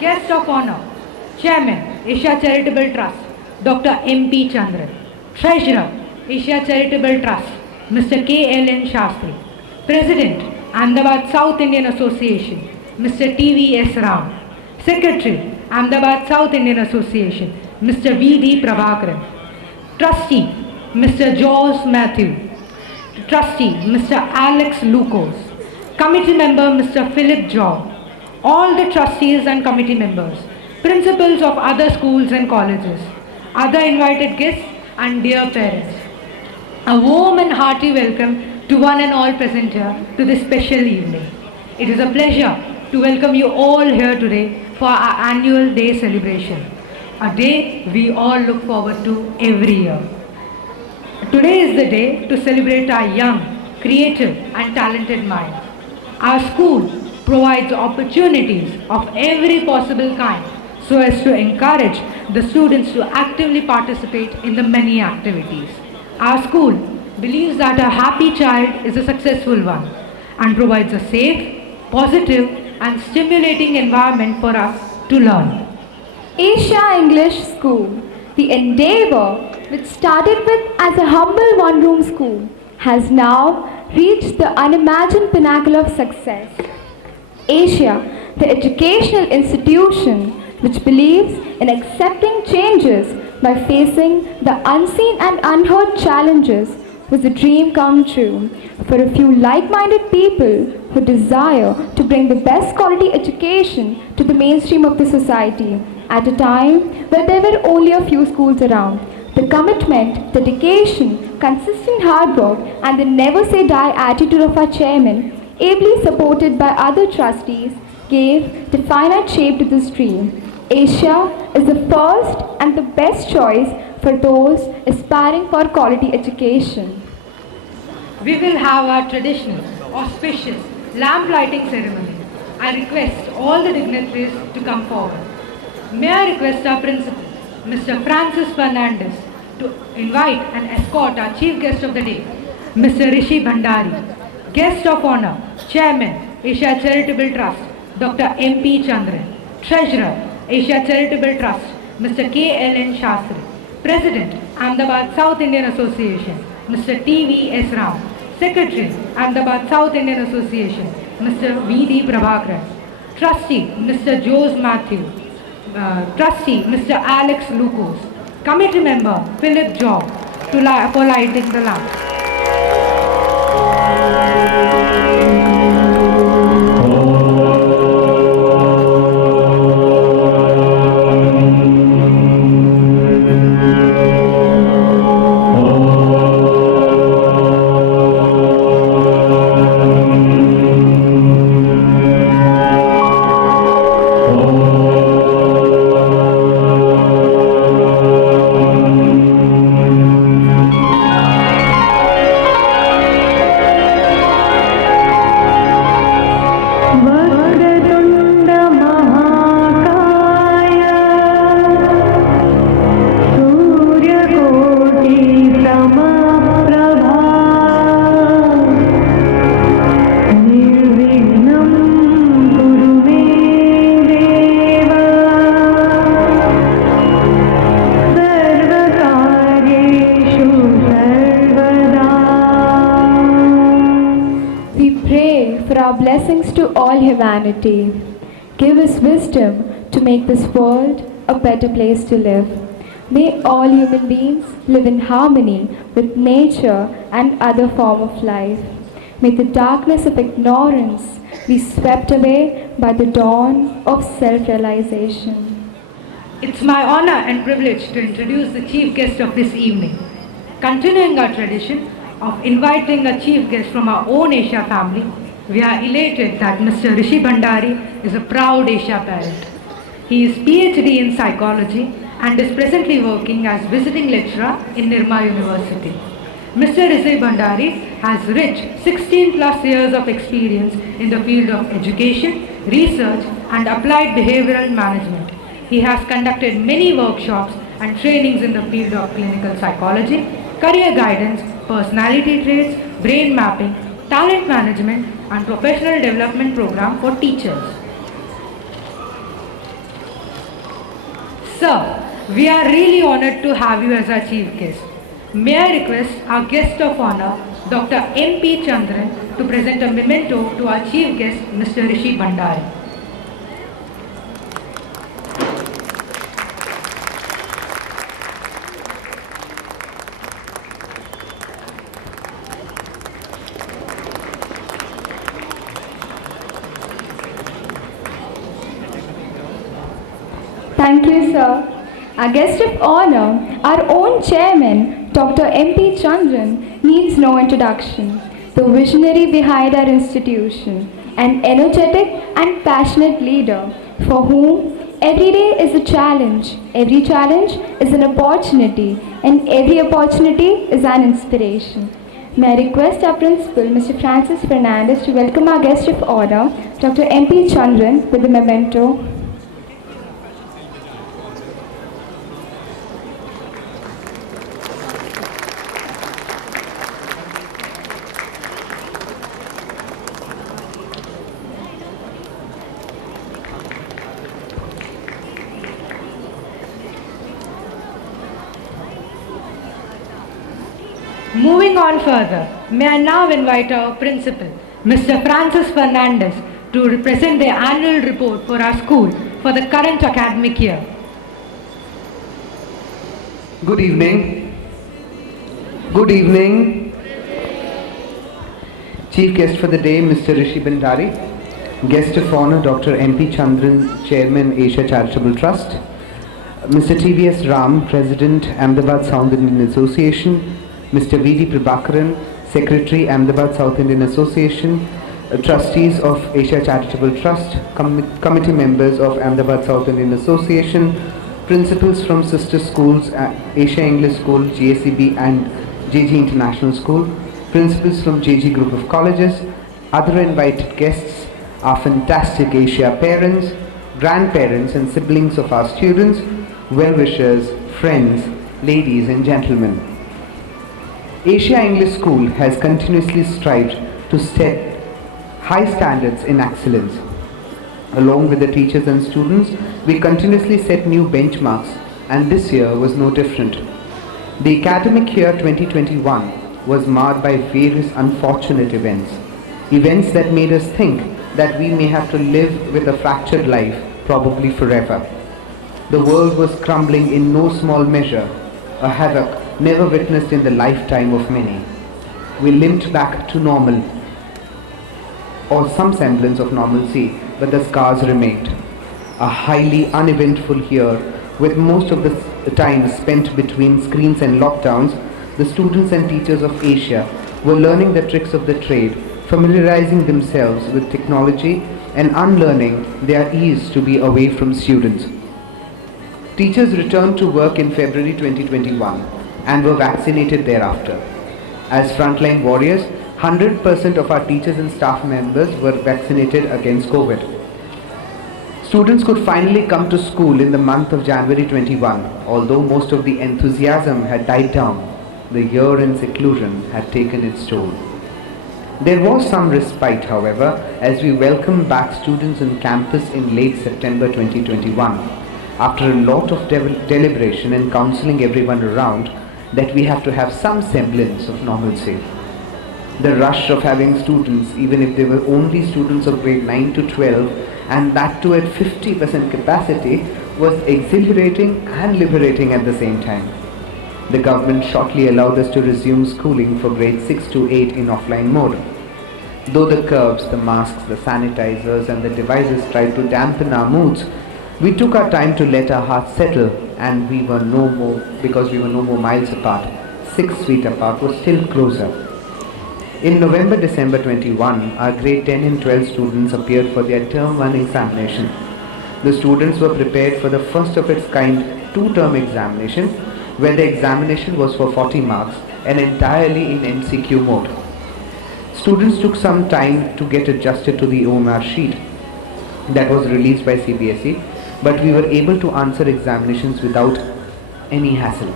Guest of honor, Chairman, Asia Charitable Trust, Dr. M.P. Chandran. Treasurer, Asia Charitable Trust, Mr. K.L.N. Shastri. President, Ahmedabad South Indian Association, Mr. T.V.S. Ram. Secretary, Ahmedabad South Indian Association, Mr. V.D. Prabhakaran. Trustee, Mr. George Matthew. Trustee, Mr. Alex Lucas. Committee member, Mr. Philip John. All the trustees and committee members, principals of other schools and colleges, other invited guests and dear parents. A warm and hearty welcome to one and all present here to this special evening. It is a pleasure to welcome you all here today for our annual day celebration, a day we all look forward to every year. Today is the day to celebrate our young, creative and talented minds. Our school provides opportunities of every possible kind so as to encourage the students to actively participate in the many activities. Our school believes that a happy child is a successful one and provides a safe, positive, and stimulating environment for us to learn. Asia English School, the endeavor which started with as a humble one-room school, has now reached the unimagined pinnacle of success. Asia, the educational institution which believes in accepting changes by facing the unseen and unheard challenges, was a dream come true for a few like-minded people who desire to bring the best quality education to the mainstream of the society at a time where there were only a few schools around. The commitment, dedication, consistent hard work, and the never say die attitude of our chairman, ably supported by other trustees, gave definite shape to this dream. Asia is the first and the best choice for those aspiring for quality education. We will have our traditional, auspicious lamp lighting ceremony. I request all the dignitaries to come forward. May I request our principal, Mr. Francis Fernandez, to invite and escort our chief guest of the day, Mr. Rishi Bhandari. Guest of honor, Chairman, Asia Charitable Trust, Dr. M.P. Chandran. Treasurer, Asia Charitable Trust, Mr. K.L.N. Shastri. President, Ahmedabad South Indian Association, Mr. T.V.S. Ram. Secretary, Ahmedabad South Indian Association, Mr. V.D. Prabhakaran. Trustee, Mr. Jose Matthew. Trustee, Mr. Alex Lucas. Committee member, Philip Job, for lighting the lamp. Blessings to all humanity. Give us wisdom to make this world a better place to live. May all human beings live in harmony with nature and other form of life. May the darkness of ignorance be swept away by the dawn of self-realization. It's my honor and privilege to introduce the chief guest of this evening. Continuing our tradition of inviting a chief guest from our own Asia family, we are elated that Mr. Rishi Bhandari is a proud Asia parent. He is PhD in psychology and is presently working as visiting lecturer in Nirma University. Mr. Rishi Bhandari has rich 16 plus years of experience in the field of education, research and applied behavioral management. He has conducted many workshops and trainings in the field of clinical psychology, career guidance, personality traits, brain mapping, talent management and professional development program for teachers. Sir, we are really honored to have you as our chief guest. May I request our guest of honor, Dr. M.P. Chandran, to present a memento to our chief guest, Mr. Rishi Bhandari. Thank you, sir. Our guest of honor, our own chairman, Dr. M.P. Chandran, needs no introduction. The visionary behind our institution, an energetic and passionate leader for whom every day is a challenge, every challenge is an opportunity, and every opportunity is an inspiration. May I request our principal, Mr. Francis Fernandez, to welcome our guest of honor, Dr. M.P. Chandran, with the memento. Moving on further, may I now invite our principal, Mr. Francis Fernandez, to present the annual report for our school for the current academic year. Good evening. Good evening. Chief guest for the day, Mr. Rishi Bhandari. Guest of honor, Dr. M.P. Chandran, Chairman, Asia Charitable Trust. Mr. T.V.S. Ram, President, Ahmedabad South Indian Association. Mr. V.D. Prabhakaran, Secretary, Ahmedabad South Indian Association. Trustees of Asia Charitable Trust. Committee members of Ahmedabad South Indian Association. Principals from sister schools, Asia English School, GACB and JG International School. Principals from JG Group of Colleges. Other invited guests, our fantastic Asia parents, grandparents and siblings of our students, well-wishers, friends, ladies and gentlemen. Asia English School has continuously strived to set high standards in excellence. Along with the teachers and students, we continuously set new benchmarks, and this year was no different. The academic year 2021 was marred by various unfortunate events. Events that made us think that we may have to live with a fractured life, probably forever. The world was crumbling in no small measure, a havoc never witnessed in the lifetime of many. We limped back to normal, or some semblance of normalcy, but the scars remained. A highly uneventful year, with most of the time spent between screens and lockdowns. The students and teachers of Asia were learning the tricks of the trade, familiarizing themselves with technology and unlearning their ease to be away from students. Teachers returned to work in February 2021 and were vaccinated thereafter. As frontline warriors, 100% of our teachers and staff members were vaccinated against COVID. Students could finally come to school in the month of January 21, although most of the enthusiasm had died down. The year in seclusion had taken its toll. There was some respite, however, as we welcomed back students on campus in late September 2021, after a lot of deliberation and counseling everyone around that we have to have some semblance of normalcy. The rush of having students, even if they were only students of grade 9 to 12, and that too at 50% capacity, was exhilarating and liberating at the same time. The government shortly allowed us to resume schooling for grades 6 to 8 in offline mode. Though the curbs, the masks, the sanitizers and the devices tried to dampen our moods, we took our time to let our hearts settle, and we were no more miles apart. 6 feet apart was still closer. In November-December 21, our grade 10 and 12 students appeared for their term 1 examination. The students were prepared for the first of its kind 2-term examination, where the examination was for 40 marks and entirely in MCQ mode. Students took some time to get adjusted to the OMR sheet that was released by CBSE, but we were able to answer examinations without any hassle.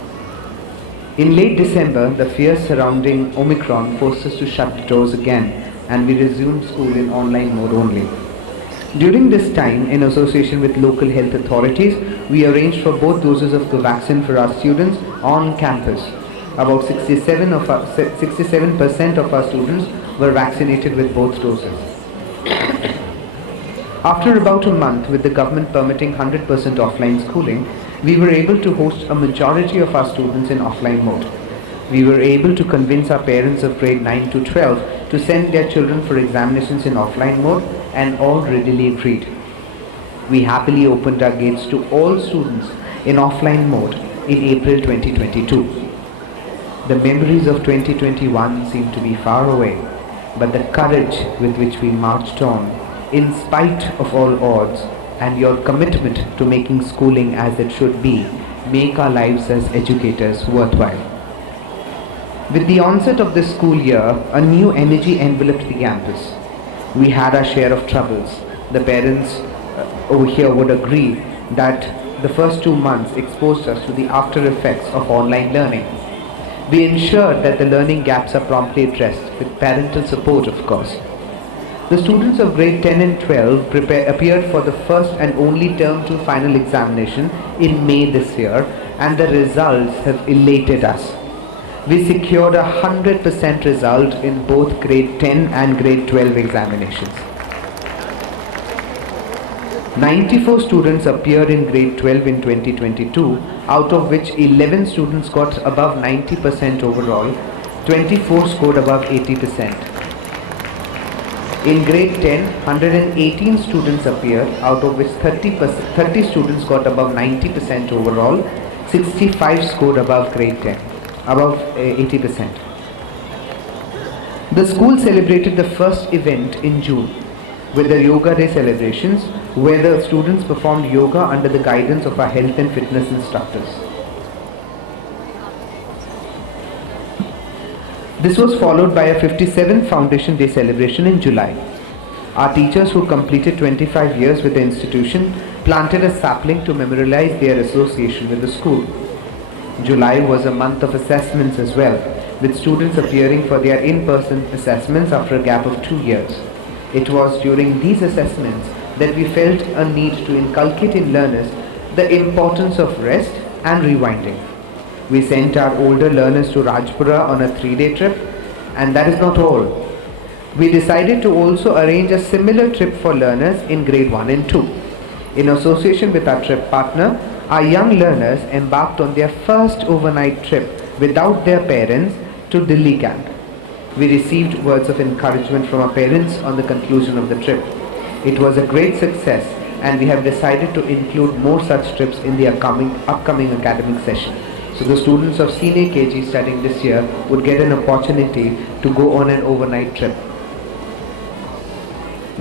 In late December, the fears surrounding Omicron forced us to shut the doors again, and we resumed school in online mode only. During this time, in association with local health authorities, we arranged for both doses of the vaccine for our students on campus. About 67% of our students were vaccinated with both doses. After about a month, with the government permitting 100% offline schooling, we were able to host a majority of our students in offline mode. We were able to convince our parents of grade 9 to 12 to send their children for examinations in offline mode, and all readily agreed. We happily opened our gates to all students in offline mode in April 2022. The memories of 2021 seem to be far away, but the courage with which we marched on, in spite of all odds, and your commitment to making schooling as it should be, make our lives as educators worthwhile. With the onset of this school year, a new energy enveloped the campus. We had our share of troubles. The parents over here would agree that the first 2 months exposed us to the after effects of online learning. We ensured that the learning gaps are promptly addressed, with parental support, of course. The students of grade 10 and 12 appeared for the first and only term 2 final examination in May this year, and the results have elated us. We secured a 100% result in both grade 10 and grade 12 examinations. 94 students appeared in grade 12 in 2022, out of which 11 students got above 90% overall, 24 scored above 80%. In grade 10, 118 students appeared, out of which 30 students got above 90% overall, 65 scored above grade 10, above 80%. The school celebrated the first event in June with the Yoga Day celebrations, where the students performed yoga under the guidance of our health and fitness instructors. This was followed by a 57th Foundation Day celebration in July. Our teachers who completed 25 years with the institution planted a sapling to memorialize their association with the school. July was a month of assessments as well, with students appearing for their in-person assessments after a gap of 2 years. It was during these assessments that we felt a need to inculcate in learners the importance of rest and rewinding. We sent our older learners to Rajpura on a 3-day trip, and that is not all. We decided to also arrange a similar trip for learners in grade 1 and 2. In association with our trip partner, our young learners embarked on their first overnight trip without their parents to Delhi camp. We received words of encouragement from our parents on the conclusion of the trip. It was a great success, and we have decided to include more such trips in the upcoming academic session. So the students of senior KG studying this year would get an opportunity to go on an overnight trip.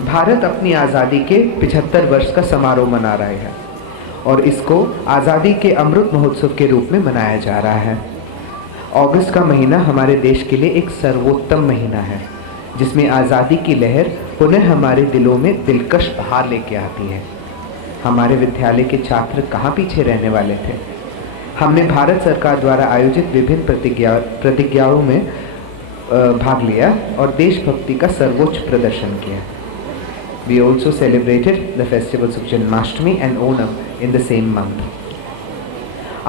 Bharat अपनी आज़ादी के 75 वर्ष का समारोह मना रहा है और इसको आज़ादी के अमृत महोत्सव के रूप में मनाया जा रहा है। अगस्त का महीना हमारे देश के लिए एक सर्वोत्तम महीना है, जिसमें आज़ादी की लहर पुनः हमारे दिलों में दिलकश बहार लेके आती है। हमारे विद्यालय के छात्र कहाँ पीछे रहने वाले थे। हमने भारत सरकार द्वारा आयोजित विभिन्न प्रतिज्ञाओं में भाग लिया और देशभक्ति का सर्वोच्च प्रदर्शन किया। We also celebrated the festivals of Janmashtami and Onam in the same month.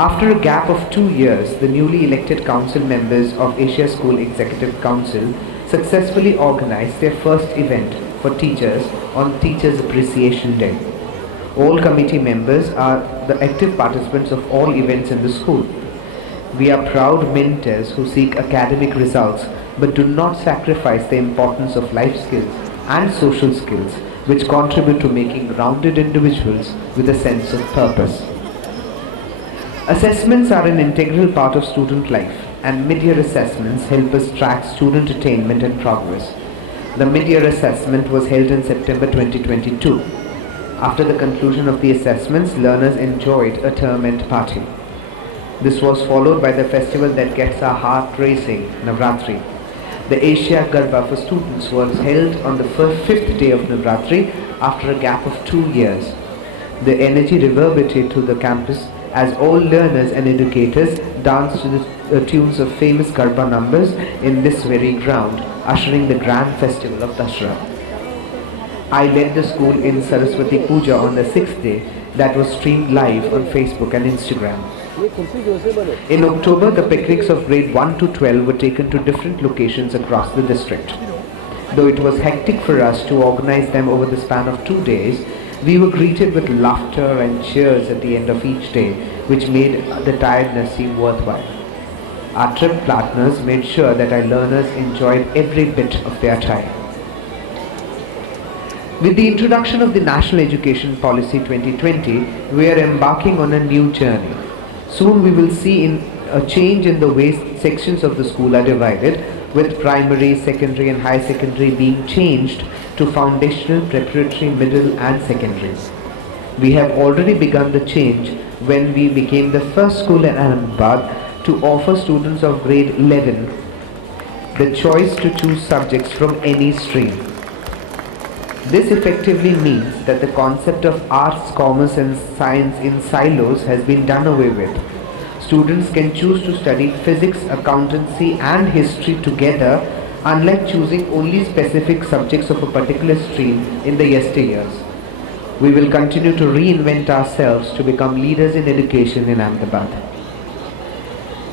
After a gap of 2 years, the newly elected council members of Asia School Executive Council successfully organized their first event for teachers on Teachers Appreciation Day. All committee members are the active participants of all events in the school. We are proud mentors who seek academic results but do not sacrifice the importance of life skills and social skills, which contribute to making rounded individuals with a sense of purpose. Assessments are an integral part of student life, and mid-year assessments help us track student attainment and progress. The mid-year assessment was held in September 2022. After the conclusion of the assessments, learners enjoyed a term-end party. This was followed by the festival that gets our heart racing, Navratri. The Asia Garba for students was held on the 5th day of Navratri after a gap of 2 years. The energy reverberated to the campus as all learners and educators danced to the tunes of famous Garba numbers in this very ground, ushering the grand festival of Dashera. I led the school in Saraswati Puja on the 6th day that was streamed live on Facebook and Instagram. In October, the picnics of grade 1 to 12 were taken to different locations across the district. Though it was hectic for us to organize them over the span of 2 days, we were greeted with laughter and cheers at the end of each day, which made the tiredness seem worthwhile. Our trip partners made sure that our learners enjoyed every bit of their time. With the introduction of the National Education Policy 2020, we are embarking on a new journey. Soon we will see a change in the way sections of the school are divided, with primary, secondary and high secondary being changed to foundational, preparatory, middle and secondary. We have already begun the change when we became the first school in Ahmedabad to offer students of grade 11 the choice to choose subjects from any stream. This effectively means that the concept of arts, commerce and science in silos has been done away with. Students can choose to study physics, accountancy and history together, unlike choosing only specific subjects of a particular stream in the yesteryears. We will continue to reinvent ourselves to become leaders in education in Ahmedabad.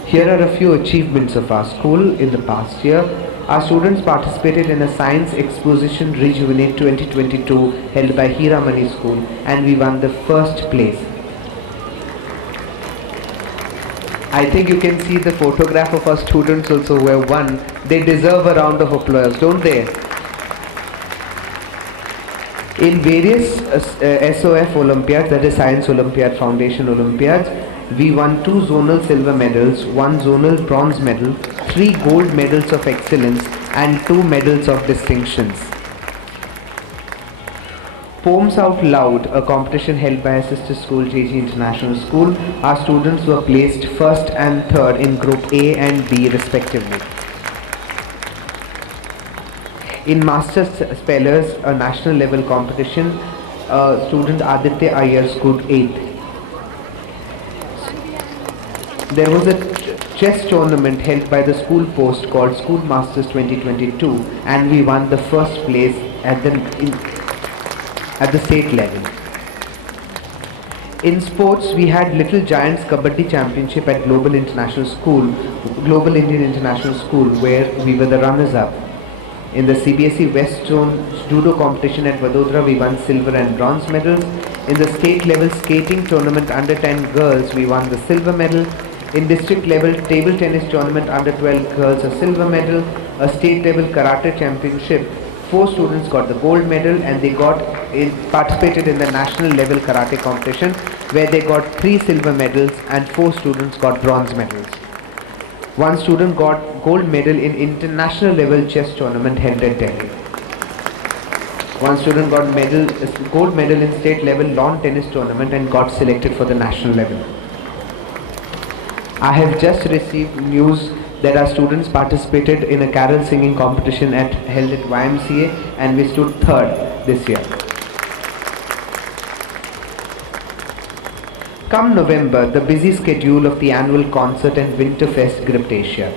Here are a few achievements of our school in the past year. Our students participated in a Science Exposition Rejuvenate 2022 held by Hiramani School, and we won the first place. I think you can see the photograph of our students also who have won. They deserve a round of applause, don't they? In various SOF Olympiads, that is Science Olympiad, Foundation Olympiads, we won 2 zonal silver medals, 1 zonal bronze medal, 3 gold medals of excellence and 2 medals of distinctions. Poems Out Loud, a competition held by a sister school, JG International School, our students were placed first and third in Group A and B respectively. In Master Spellers, a national level competition, student Aditya Iyer scored 8th. There was a chess tournament held by the school post called School Masters 2022, and we won the first place at the state level. In sports, we had Little Giants Kabaddi Championship at Global Indian International School, where we were the runners-up. In the CBSE West Zone Judo competition at Vadodara, we won silver and bronze medals. In the state level skating tournament under 10 girls, we won the silver medal. In district level table tennis tournament under 12 girls, a silver medal. A state level karate championship, 4 students got the gold medal, and they participated in the national level karate competition, where they got 3 silver medals and 4 students got bronze medals. 1 student got gold medal in international level chess tournament held at Delhi. 1 student got gold medal in state level lawn tennis tournament and got selected for the national level. I have just received news that our students participated in a carol singing competition held at YMCA, and we stood 3rd this year. Come November, the busy schedule of the annual concert and Winterfest gripped Asia.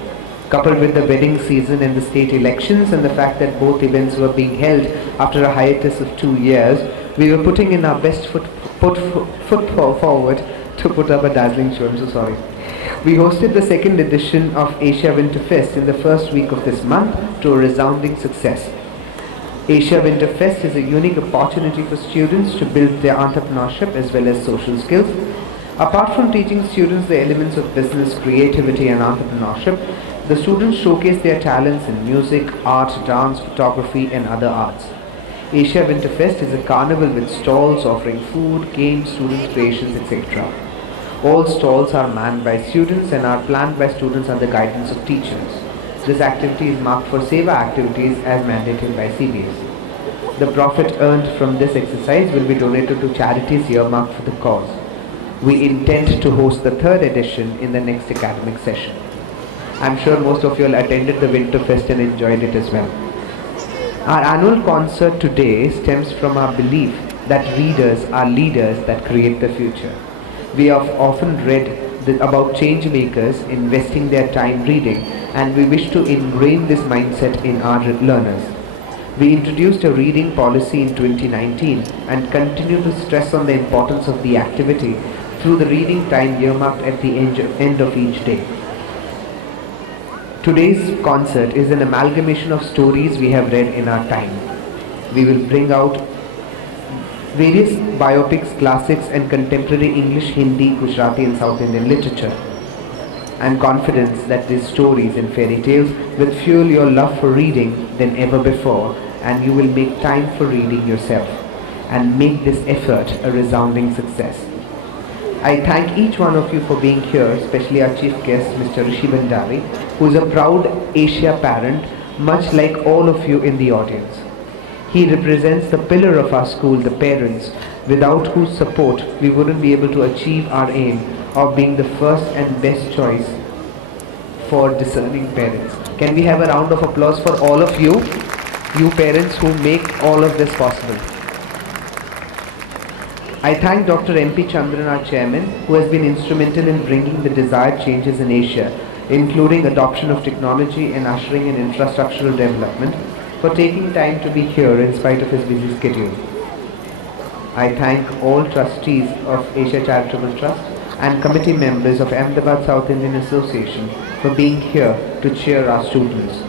Coupled with the wedding season and the state elections and the fact that both events were being held after a hiatus of 2 years, we were putting in our best foot forward to put up a dazzling show. I'm so sorry. We hosted the 2nd edition of Asia Winterfest in the first week of this month to a resounding success. Asia Winterfest is a unique opportunity for students to build their entrepreneurship as well as social skills. Apart from teaching students the elements of business, creativity and entrepreneurship, the students showcase their talents in music, art, dance, photography and other arts. Asia Winterfest is a carnival with stalls offering food, games, student creations, etc. All stalls are manned by students and are planned by students under guidance of teachers. This activity is marked for Seva activities as mandated by CBS. The profit earned from this exercise will be donated to charities earmarked for the cause. We intend to host the 3rd edition in the next academic session. I'm sure most of you all attended the Winterfest and enjoyed it as well. Our annual concert today stems from our belief that readers are leaders that create the future. We have often read about change makers investing their time reading, and we wish to ingrain this mindset in our learners. We introduced a reading policy in 2019 and continue to stress on the importance of the activity through the reading time earmarked at the end of each day. Today's concert is an amalgamation of stories we have read in our time. We will bring out various biopics, classics and contemporary English, Hindi, Gujarati and South Indian literature. I am confident that these stories and fairy tales will fuel your love for reading than ever before, and you will make time for reading yourself and make this effort a resounding success. I thank each one of you for being here, especially our chief guest, Mr. Rishi Bhandari, who is a proud Asia parent, much like all of you in the audience. He represents the pillar of our school, the parents, without whose support we wouldn't be able to achieve our aim of being the first and best choice for discerning parents. Can we have a round of applause for all of you parents who make all of this possible? I thank Dr. MP Chandran, our chairman, who has been instrumental in bringing the desired changes in Asia, including adoption of technology and ushering in infrastructural development, for taking time to be here in spite of his busy schedule. I thank all trustees of Asia Charitable Trust and committee members of Ahmedabad South Indian Association for being here to cheer our students.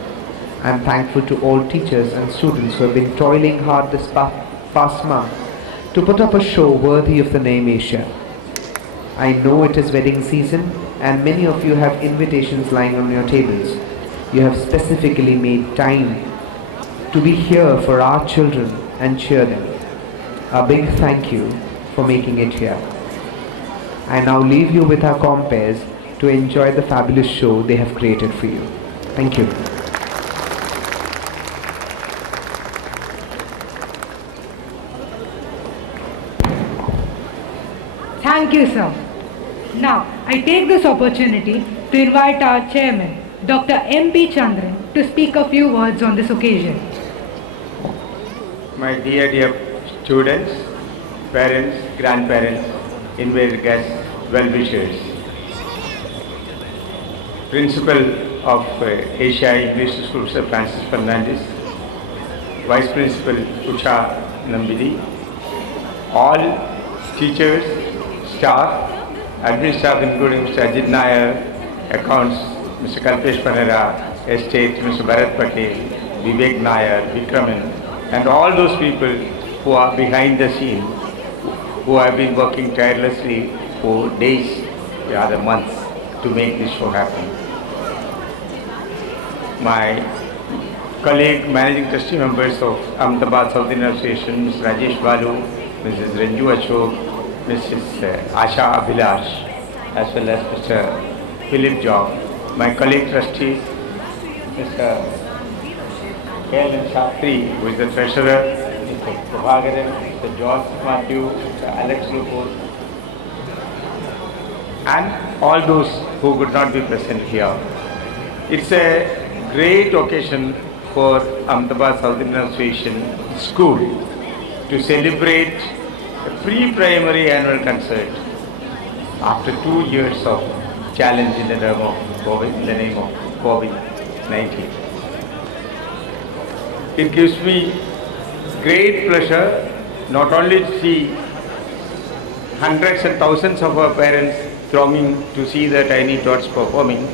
I am thankful to all teachers and students who have been toiling hard this past month to put up a show worthy of the name Asia. I know it is wedding season and many of you have invitations lying on your tables. You have specifically made time to be here for our children and cheer them. A big thank you for making it here. I now leave you with our compares to enjoy the fabulous show they have created for you. Thank you. Thank you, sir. Now, I take this opportunity to invite our chairman, Dr. M.P. Chandran, to speak a few words on this occasion. My dear students, parents, grandparents, invited guests, well-wishers. Principal of Asia English School, Sir Francis Fernandez, Vice Principal Usha Nambidi, all teachers, staff, admin staff including Mr. Ajit Nair, accounts, Mr. Kalpesh Panera, estate, Mr. Bharat Patel, Vivek Nair, Vikraman, and all those people who are behind the scene, who have been working tirelessly for days, rather months, to make this show happen. My colleague, managing trustee members of Ahmedabad South Indian Association, Mr. Rajesh Balu, Mrs. Ranju Ashok, Mrs. Asha Abhilash, as well as Mr. Philip Job, my colleague trustees, Mr. K.L.N. Shastri, who is the treasurer, Mr. Prabhagaran, Mr. George Matthew, Mr. Alex Lupos, and all those who could not be present here. It's a great occasion for Ahmedabad South Indian Association School to celebrate a pre-primary annual concert after 2 years of challenge in the name of COVID-19. It gives me great pleasure not only to see hundreds and thousands of our parents thronging to see the tiny tots performing,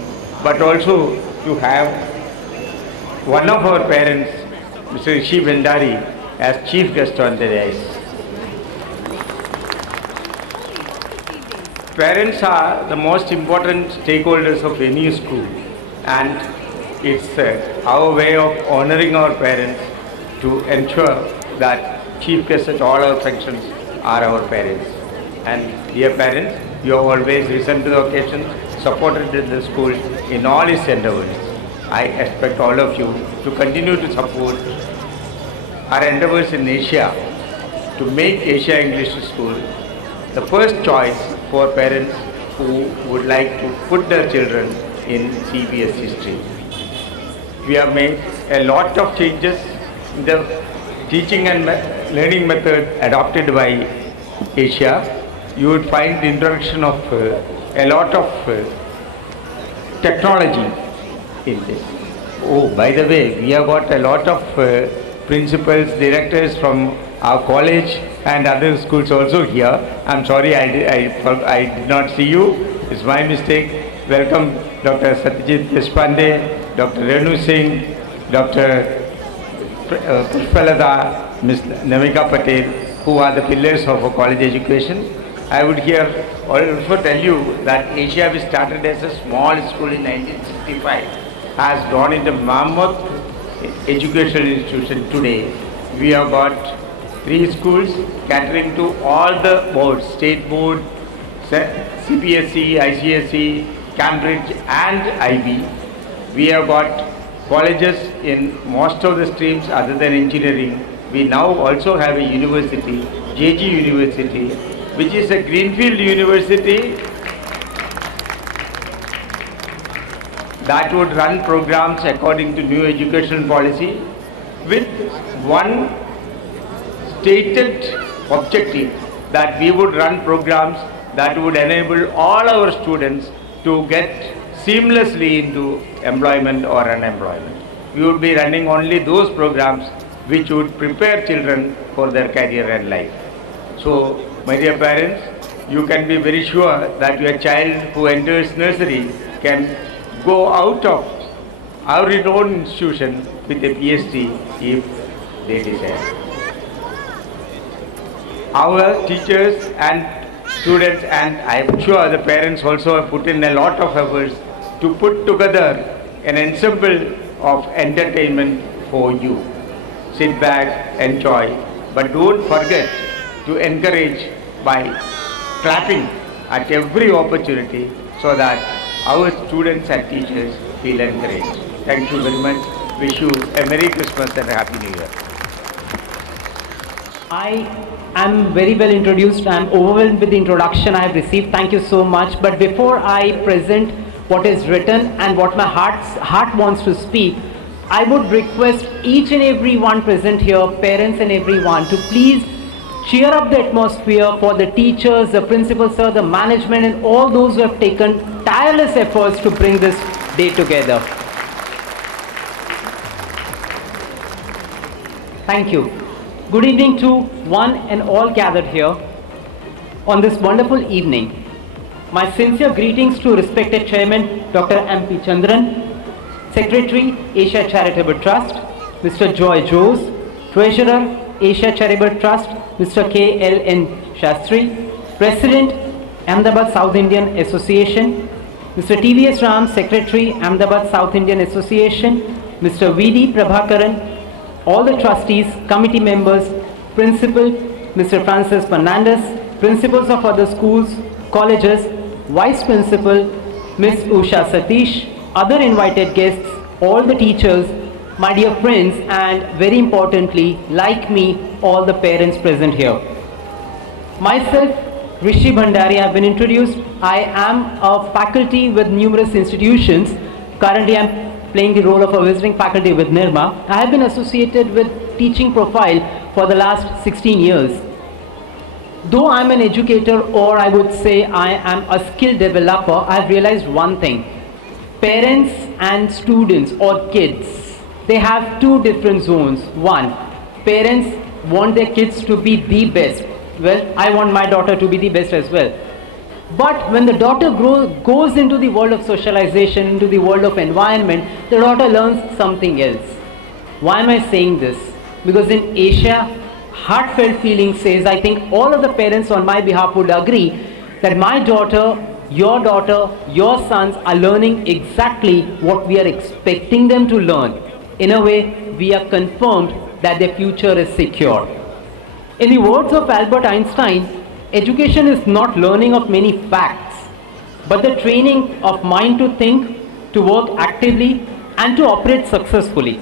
but also to have one of our parents, Mr. Rishi Bhandari, as chief guest on the dais. Parents are the most important stakeholders of any school, and it's our way of honoring our parents to ensure that chief guests at all our functions are our parents. And dear parents, you have always risen to the occasion, supported the school in all its endeavors. I expect all of you to continue to support our endeavors in Asia to make Asia English School the first choice for parents who would like to put their children in CBSE stream. We have made a lot of changes in the teaching and learning method adopted by Asia. You would find the introduction of a lot of technology in this. Oh, by the way, we have got a lot of principals, directors from our college and other schools also here. I'm sorry I did not see you. It's my mistake. Welcome Dr. Satyajit Deshpande, Dr. Renu Singh, Dr. Pushpalata, Ms. Namika Patel, who are the pillars of our college education. I would here also tell you that Asia, which started as a small school in 1965, has grown into mammoth educational institution today. We have got 3 schools catering to all the boards, state board, CBSE, ICSE, Cambridge and IB. We have got colleges in most of the streams other than engineering. We now also have a university, JG University, which is a greenfield university that would run programs according to new education policy with one stated objective that we would run programs that would enable all our students to get seamlessly into employment or unemployment. We would be running only those programs which would prepare children for their career and life. So, my dear parents, you can be very sure that your child who enters nursery can go out of our renowned institution with a PhD if they desire. Our teachers and students, and I am sure the parents also have put in a lot of efforts to put together an ensemble of entertainment for you. Sit back, enjoy, but don't forget to encourage by clapping at every opportunity so that our students and teachers feel encouraged. Thank you very much. Wish you a Merry Christmas and a Happy New Year. I am very well introduced. I am overwhelmed with the introduction I have received. Thank you so much. But before I present what is written and what my heart wants to speak, I would request each and every one present here, parents and everyone, to please cheer up the atmosphere for the teachers, the principals, sir, the management, and all those who have taken tireless efforts to bring this day together. Thank you. Good evening to one and all gathered here on this wonderful evening. My sincere greetings to respected Chairman Dr. M.P. Chandran, Secretary, Asia Charitable Trust, Mr. Joy Jose, Treasurer, Asia Charitable Trust, Mr. K.L.N. Shastri, President, Ahmedabad South Indian Association, Mr. T.V.S. Ram, Secretary, Ahmedabad South Indian Association, Mr. V.D. Prabhakaran, all the trustees, committee members, principal, Mr. Francis Fernandez, principals of other schools, colleges, vice principal, Ms. Usha Satish, other invited guests, all the teachers, my dear friends, and very importantly, like me, all the parents present here. Myself, Rishi Bhandari, I have been introduced. I am a faculty with numerous institutions. Currently, I am playing the role of a visiting faculty with Nirma. I have been associated with teaching profile for the last 16 years. Though I am an educator, or I would say I am a skill developer, I have realized one thing. Parents and students or kids, they have two different zones. One, parents want their kids to be the best. Well, I want my daughter to be the best as well. But when the daughter goes into the world of socialization, into the world of environment, the daughter learns something else. Why am I saying this? Because in Asia, heartfelt feeling says, I think all of the parents on my behalf would agree that my daughter, your sons are learning exactly what we are expecting them to learn. In a way, we are confirmed that their future is secure. In the words of Albert Einstein, education is not learning of many facts, but the training of mind to think, to work actively, and to operate successfully.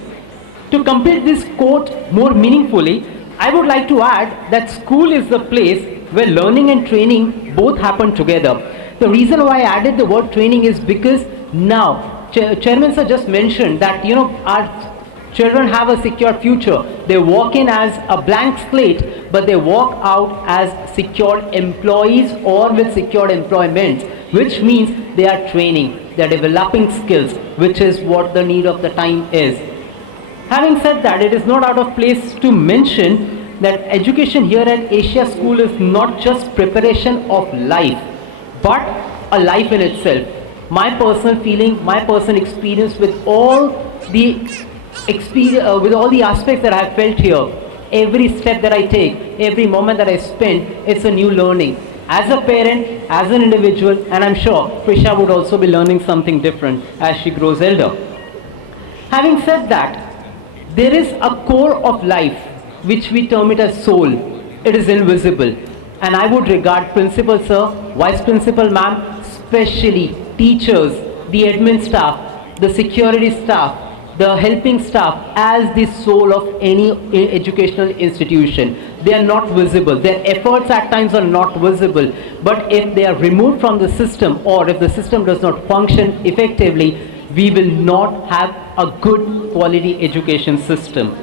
To complete this quote more meaningfully, I would like to add that school is the place where learning and training both happen together. The reason why I added the word training is because now, Chairman sir just mentioned that, our children have a secure future. They walk in as a blank slate, but they walk out as secured employees or with secured employment, which means they are training, they are developing skills, which is what the need of the time is. Having said that, it is not out of place to mention that education here at Asia School is not just preparation of life, but a life in itself. My personal feeling, my personal experience with all the aspects that I have felt here, every step that I take, every moment that I spend, it's a new learning. As a parent, as an individual, and I'm sure Prisha would also be learning something different as she grows elder. Having said that, there is a core of life which we term it as soul. It is invisible. And I would regard principal sir, vice principal ma'am, especially teachers, the admin staff, the security staff, the helping staff as the soul of any educational institution. They are not visible. Their efforts at times are not visible. But if they are removed from the system, or if the system does not function effectively, we will not have a good quality education system.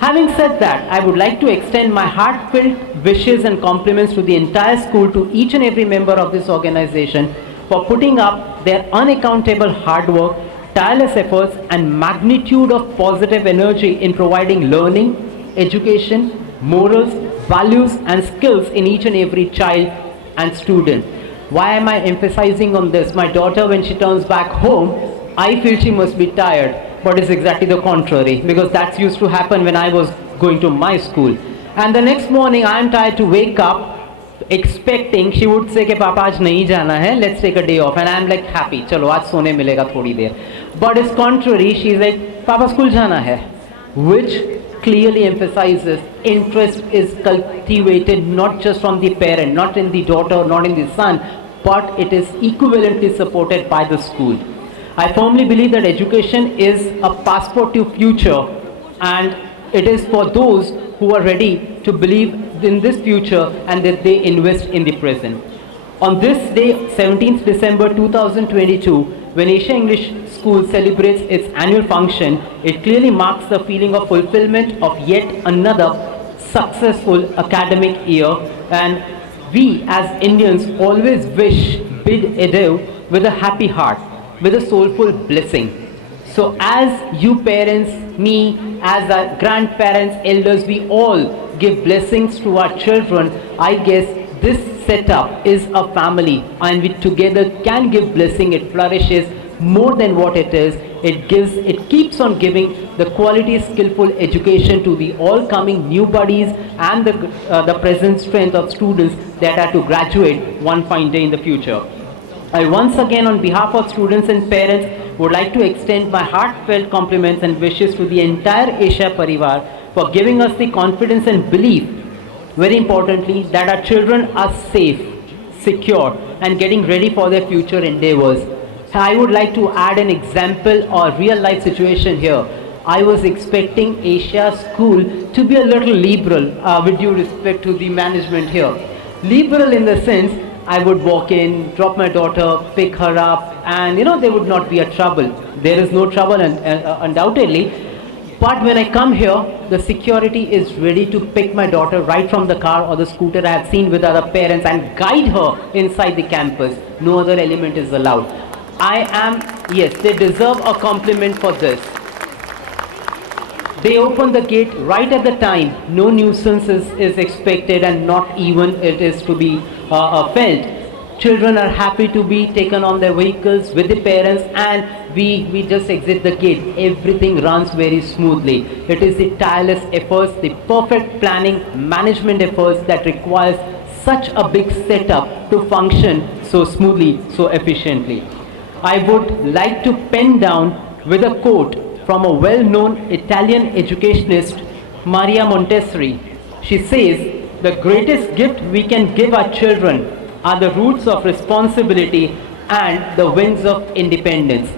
Having said that, I would like to extend my heartfelt wishes and compliments to the entire school, to each and every member of this organization for putting up their unaccountable hard work, tireless efforts and magnitude of positive energy in providing learning, education, morals, values and skills in each and every child and student. Why am I emphasizing on this? My daughter, when she turns back home, I feel she must be tired, but it's exactly the contrary, because that used to happen when I was going to my school. And the next morning, I am tired to wake up, expecting she would say कि पापा आज नहीं जाना है, let's take a day off, and I'm like happy, चलो आज सोने मिलेगा थोड़ी देर. But it's contrary, she's like पापा स्कूल जाना है, which clearly emphasizes interest is cultivated not just from the parent, not in the daughter, not in the son, but it is equivalently supported by the school. I firmly believe that education is a passport to future, and it is for those who are ready to believe in this future and that they invest in the present. On this day, 17th December 2022, when Asia English School celebrates its annual function, it clearly marks the feeling of fulfillment of yet another successful academic year, and we as Indians always wish bid adieu with a happy heart, with a soulful blessing. So as you parents, me, as our grandparents, elders, we all give blessings to our children. I guess this setup is a family, and we together can give blessing. It flourishes more than what it is. It keeps on giving the quality, skillful education to the all coming new buddies and the present strength of students that are to graduate one fine day in the future. I once again, on behalf of students and parents, would like to extend my heartfelt compliments and wishes to the entire Asia Parivar for giving us the confidence and belief, very importantly, that our children are safe, secure, and getting ready for their future endeavors. I would like to add an example or real life situation here. I was expecting Asia School to be a little liberal, with due respect to the management here. Liberal in the sense, I would walk in, drop my daughter, pick her up, and there would not be a trouble. There is no trouble, undoubtedly. But when I come here, the security is ready to pick my daughter right from the car or the scooter I have seen with other parents and guide her inside the campus. No other element is allowed. Yes, they deserve a compliment for this. They open the gate right at the time. No nuisance is expected, and not even it is to be felt. Children are happy to be taken on their vehicles with the parents, and we just exit the gate. Everything runs very smoothly. It is the tireless efforts, the perfect planning, management efforts that requires such a big setup to function so smoothly, so efficiently. I would like to pen down with a quote from a well-known Italian educationist, Maria Montessori. She says, "The greatest gift we can give our children are the roots of responsibility and the wings of independence."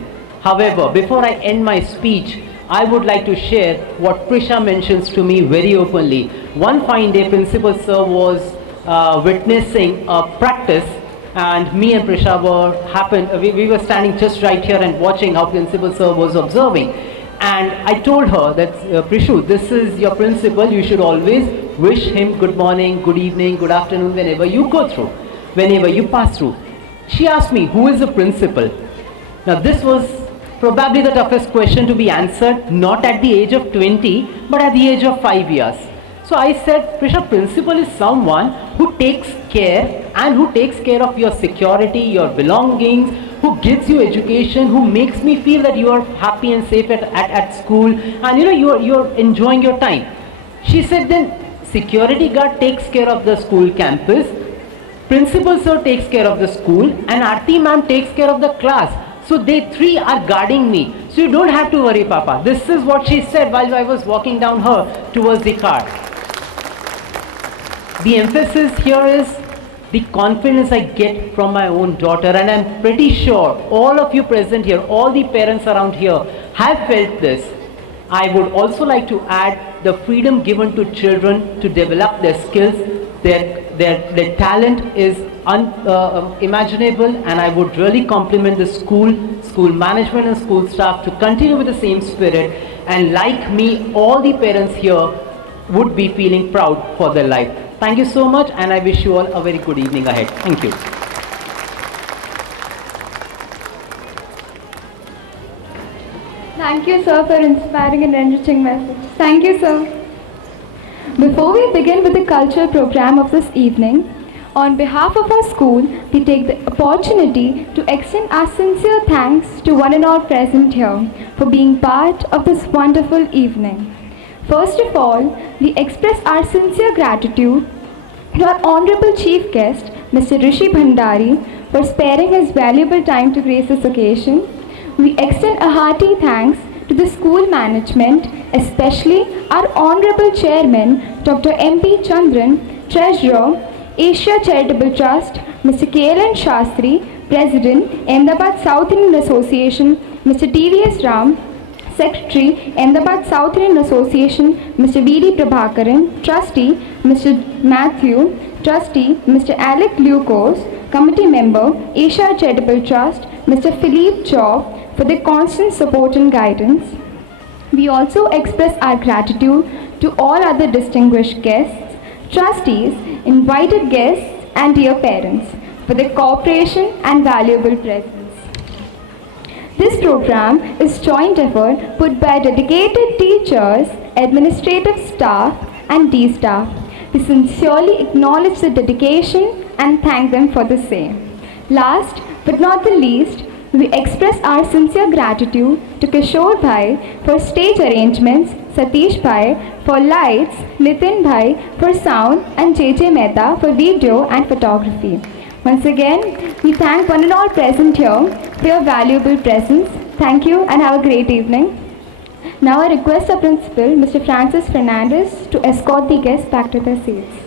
However, before I end my speech, I would like to share what Prisha mentions to me very openly. One fine day, Principal Sir was witnessing a practice, and me and Prisha we were standing just right here and watching how Principal Sir was observing. And I told her that, Prishu, this is your principal, you should always wish him good morning, good evening, good afternoon whenever you go through, whenever you pass through. She asked me, who is the principal? Now this was probably the toughest question to be answered, not at the age of 20, but at the age of 5 years. So I said, Prisha, principal is someone who takes care of your security, your belongings, who gives you education, who makes me feel that you are happy and safe at school, and you're enjoying your time. She said, then security guard takes care of the school campus, principal sir takes care of the school, and Aarti ma'am takes care of the class. So they three are guarding me. So you don't have to worry, Papa. This is what she said while I was walking down her towards the car. The emphasis here is the confidence I get from my own daughter, and I'm pretty sure all of you present here, all the parents around here have felt this. I would also like to add the freedom given to children to develop their skills. Their talent is unimaginable, and I would really compliment the school management and school staff to continue with the same spirit, and like me, all the parents here would be feeling proud for their life. Thank you so much, and I wish you all a very good evening ahead. Thank you. Thank you, sir, for inspiring and enriching message. Thank you, sir. Before we begin with the culture program of this evening, On behalf of our school, we take the opportunity to extend our sincere thanks to one and all present here for being part of this wonderful evening. First of all, we express our sincere gratitude to our Honorable Chief Guest, Mr. Rishi Bhandari, for sparing his valuable time to grace this occasion. We extend a hearty thanks to the school management, especially our Honorable Chairman, Dr. M.P. Chandran, Treasurer, Asia Charitable Trust, Mr. K.L.N. Shastri, President, Ahmedabad South Indian Association, Mr. T.V.S. Ram, Secretary, Ahmedabad South Indian Association, Mr. V.D. Prabhakaran, Trustee, Mr. Matthew, Trustee, Mr. Alec Lucas, Committee Member, Asia Charitable Trust, Mr. Philippe Chaw, for their constant support and guidance. We also express our gratitude to all other distinguished guests, trustees, invited guests, and dear parents for their cooperation and valuable presence. This program is joint effort put by dedicated teachers, administrative staff, and D staff. We sincerely acknowledge the dedication and thank them for the same. Last but not the least, we express our sincere gratitude to Kishore Bhai for stage arrangements, Satish Bhai for lights, Nitin Bhai for sound, and JJ Mehta for video and photography. Once again, we thank one and all present here for your valuable presence. Thank you and have a great evening. Now I request our principal, Mr. Francis Fernandez, to escort the guests back to their seats.